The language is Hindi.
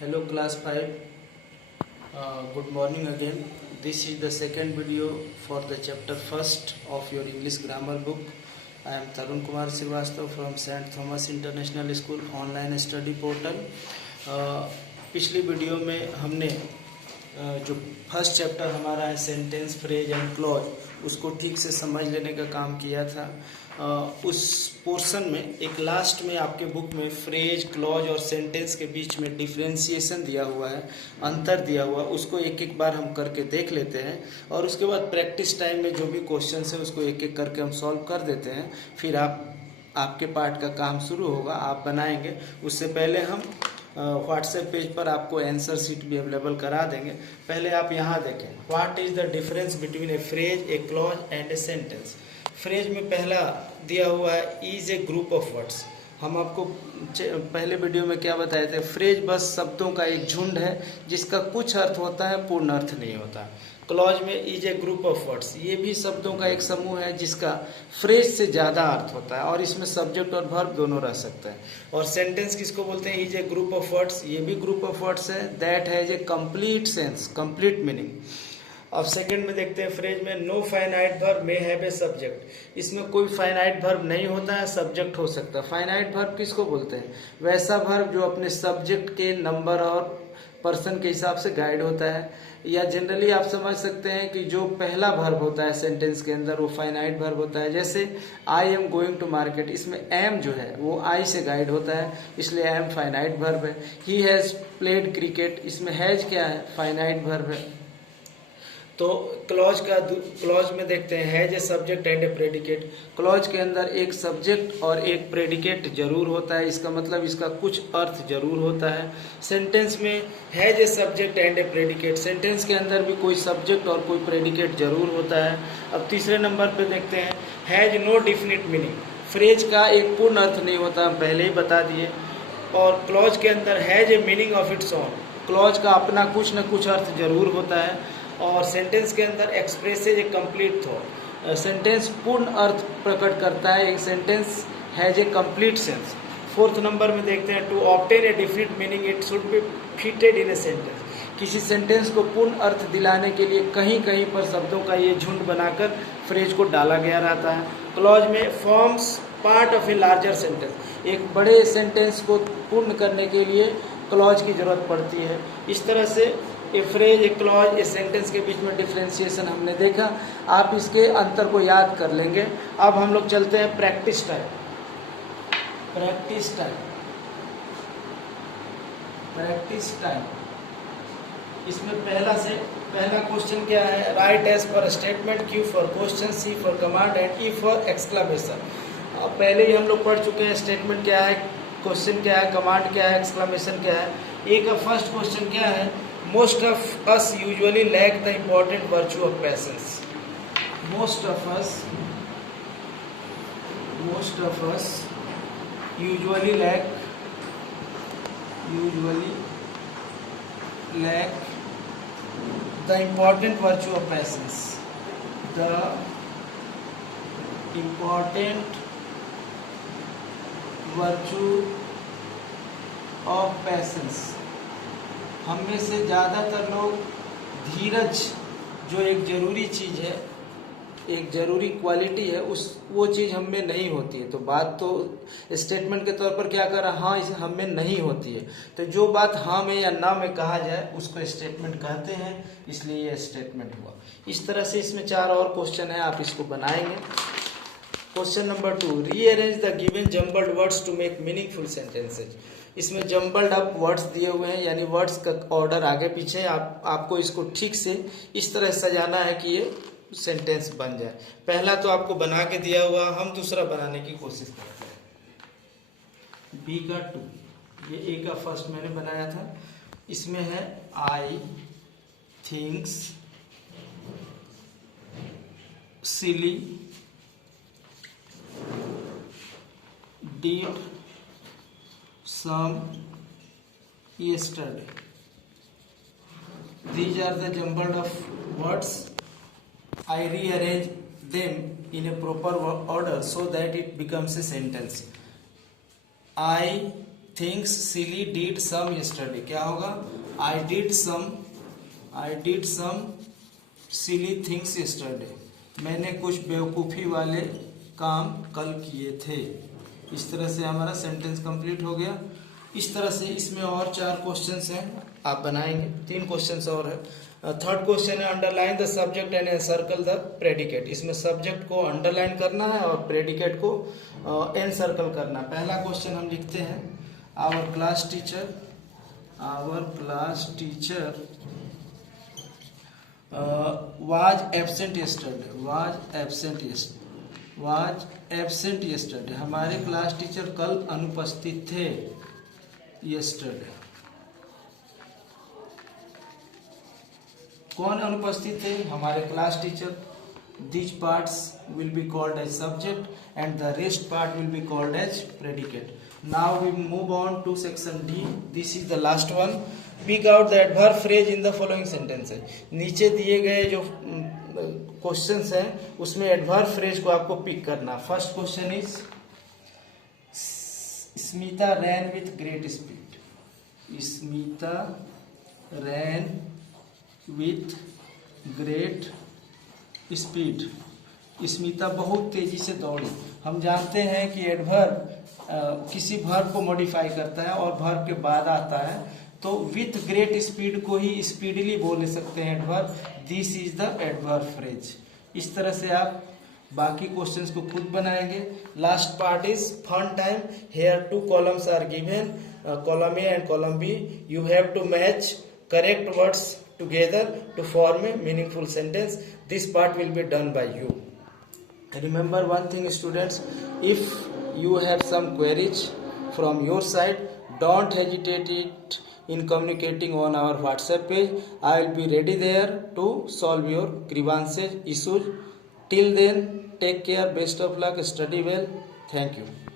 Hello class 5. Good morning again. This is the second video for the chapter first of your English grammar book. I am Tarun Kumar Srivastava from St. Thomas International School online study portal. पिछली वीडियो में हमने जो फर्स्ट चैप्टर हमारा है सेंटेंस फ्रेज एंड क्लॉज उसको ठीक से समझ लेने का काम किया था। उस पोर्शन में एक लास्ट में आपके बुक में फ्रेज क्लॉज और सेंटेंस के बीच में डिफ्रेंशिएशन दिया हुआ है, अंतर दिया हुआ है, उसको एक एक बार हम करके देख लेते हैं और उसके बाद प्रैक्टिस टाइम में जो भी क्वेश्चन है उसको एक एक करके हम सॉल्व कर देते हैं। फिर आपके पार्ट का काम शुरू होगा, आप बनाएंगे। उससे पहले हम व्हाट्सएप पेज पर आपको आंसर शीट भी अवेलेबल करा देंगे। पहले आप यहाँ देखें, what is the difference between A phrase, A clause and a sentence. Phrase में पहला दिया हुआ है is a group of words. हम आपको पहले वीडियो में क्या बताए थे, फ्रेज बस शब्दों का एक झुंड है जिसका कुछ अर्थ होता है, पूर्ण अर्थ नहीं होता। क्लॉज में is a group of words, ये भी शब्दों का एक समूह है जिसका फ्रेज से ज़्यादा अर्थ होता है और इसमें सब्जेक्ट और वर्ब दोनों रह सकते हैं। और सेंटेंस किसको बोलते हैं, is a group of words, ये भी ग्रुप ऑफ वर्ड्स है that has a complete sense, complete meaning. अब सेकंड में देखते हैं फ्रेज में no finite verb may have a subject. इसमें कोई फाइनाइट वर्ब नहीं होता है, सब्जेक्ट हो सकता है। फाइनाइट वर्ब किसको बोलते हैं, वैसा वर्ब जो अपने सब्जेक्ट के नंबर और पर्सन के हिसाब से गाइड होता है। या जनरली आप समझ सकते हैं कि जो पहला वर्ब होता है सेंटेंस के अंदर वो फाइनाइट वर्ब होता है। जैसे I am going to market, इसमें एम जो है वो आई से गाइड होता है, इसलिए एम फाइनाइट वर्ब है। ही हैज़ प्लेड क्रिकेट, इसमें हैज क्या है, फाइनाइट वर्ब है। तो क्लॉज में देखते हैं has a subject and A predicate. Clause के अंदर एक सब्जेक्ट और एक प्रेडिकेट जरूर होता है, इसका मतलब इसका कुछ अर्थ जरूर होता है। सेंटेंस में has a subject and A predicate, sentence के अंदर भी कोई सब्जेक्ट और कोई प्रेडिकेट जरूर होता है। अब तीसरे नंबर पे देखते हैं has no definite meaning. Phrase का एक पूर्ण अर्थ नहीं होता, हम पहले ही बता दिए। और क्लॉज के अंदर has a meaning of its own, clause का अपना कुछ न कुछ अर्थ जरूर होता है। और सेंटेंस के अंदर expresses a complete thought, sentence पूर्ण अर्थ प्रकट करता है, एक sentence has a complete sense. Fourth number में देखते हैं to obtain a definite meaning it should be fitted in a sentence. किसी सेंटेंस को पूर्ण अर्थ दिलाने के लिए कहीं कहीं पर शब्दों का ये झुंड बनाकर फ्रेज को डाला गया रहता है। क्लॉज में forms part of a larger sentence, एक बड़े सेंटेंस को पूर्ण करने के लिए क्लॉज की जरूरत पड़ती है। इस तरह से ए phrase, A clause, a sentence के बीच में डिफ्रेंशिएशन हमने देखा। आप इसके अंतर को याद कर लेंगे। अब हम लोग चलते हैं practice time. Practice time, practice time. इसमें पहला क्वेश्चन क्या है, write S for statement, Q for question, C for command and E for exclamation. अब पहले ही हम लोग पढ़ चुके हैं स्टेटमेंट क्या है, क्वेश्चन क्या है, कमांड क्या है, एक्सक्लेमेशन क्या है। ए का फर्स्ट क्वेश्चन क्या है, most of us usually lack the important virtue of patience. Most of us usually lack the important virtue of patience. The important virtue of patience. हम में से ज़्यादातर लोग धीरज, जो एक ज़रूरी चीज़ है, एक ज़रूरी क्वालिटी है, वो चीज़ हम में नहीं होती है। तो बात तो स्टेटमेंट के तौर पर क्या कर रहा, हाँ इसे हम में नहीं होती है। तो जो बात हाँ में या ना में कहा जाए उसको स्टेटमेंट कहते हैं, इसलिए ये स्टेटमेंट हुआ। इस तरह से इसमें 4 और क्वेश्चन है, आप इसको बनाएंगे। Question number 2, rearrange the given jumbled words to make meaningful sentences. इसमें जम्बल्ड अप वर्ड्स दिए हुए हैं, यानी वर्ड्स का ऑर्डर आगे पीछे, आपको इसको ठीक से इस तरह सजाना है कि ये सेंटेंस बन जाए। पहला तो आपको बना के दिया हुआ, हम दूसरा बनाने की कोशिश करते हैं। बी का 2, ये ए का फर्स्ट मैंने बनाया था। इसमें है आई thinks silly did some yesterday. These are the jumbled of words. I rearrange them in a proper order so that it becomes a sentence. I things silly did some yesterday, क्या होगा? I did some silly things yesterday, मैंने कुछ बेवकूफ़ी वाले काम कल किए थे। इस तरह से हमारा सेंटेंस कंप्लीट हो गया। इस तरह से इसमें और 4 क्वेश्चंस हैं, आप बनाएंगे। 3 क्वेश्चंस और है। थर्ड क्वेश्चन है underline the subject and encircle the predicate. इसमें सब्जेक्ट को अंडरलाइन करना है और प्रेडिकेट को एनसर्कल करना। पहला क्वेश्चन हम लिखते हैं, our class teacher was absent yesterday, हमारे क्लास टीचर कल अनुपस्थित थे। yesterday, कौन अनुपस्थित थे? हमारे class teacher. These parts will be called as subject and the rest part will be called as predicate. Now we move on to section D. This is the last one. Pick out the adverb phrase in the following sentences. नीचे दिए गए जो क्वेश्चंस हैं उसमें एडवर्ब फ्रेज को आपको पिक करना। First question is Smita ran with great speed. Smita ran with great speed, Smita बहुत तेजी से दौड़ी। हम जानते हैं कि एडवर्ब किसी वर्ब को मॉडिफाई करता है और वर्ब के बाद आता है, तो विथ ग्रेट स्पीड को ही स्पीडली बोल सकते हैं adverb. This is the adverb phrase. इस तरह से आप बाकी क्वेश्चंस को खुद बनाएंगे। Last part is fun time. Here 2 columns are given, column A and column B. You have to match correct words together to form a meaningful sentence. This part will be done by you. Remember one thing, students, if you have some queries from your side, don't hesitate it in communicating on our WhatsApp page. I will be ready there to solve your grievances, issues. Till then, take care, best of luck, study well. Thank you.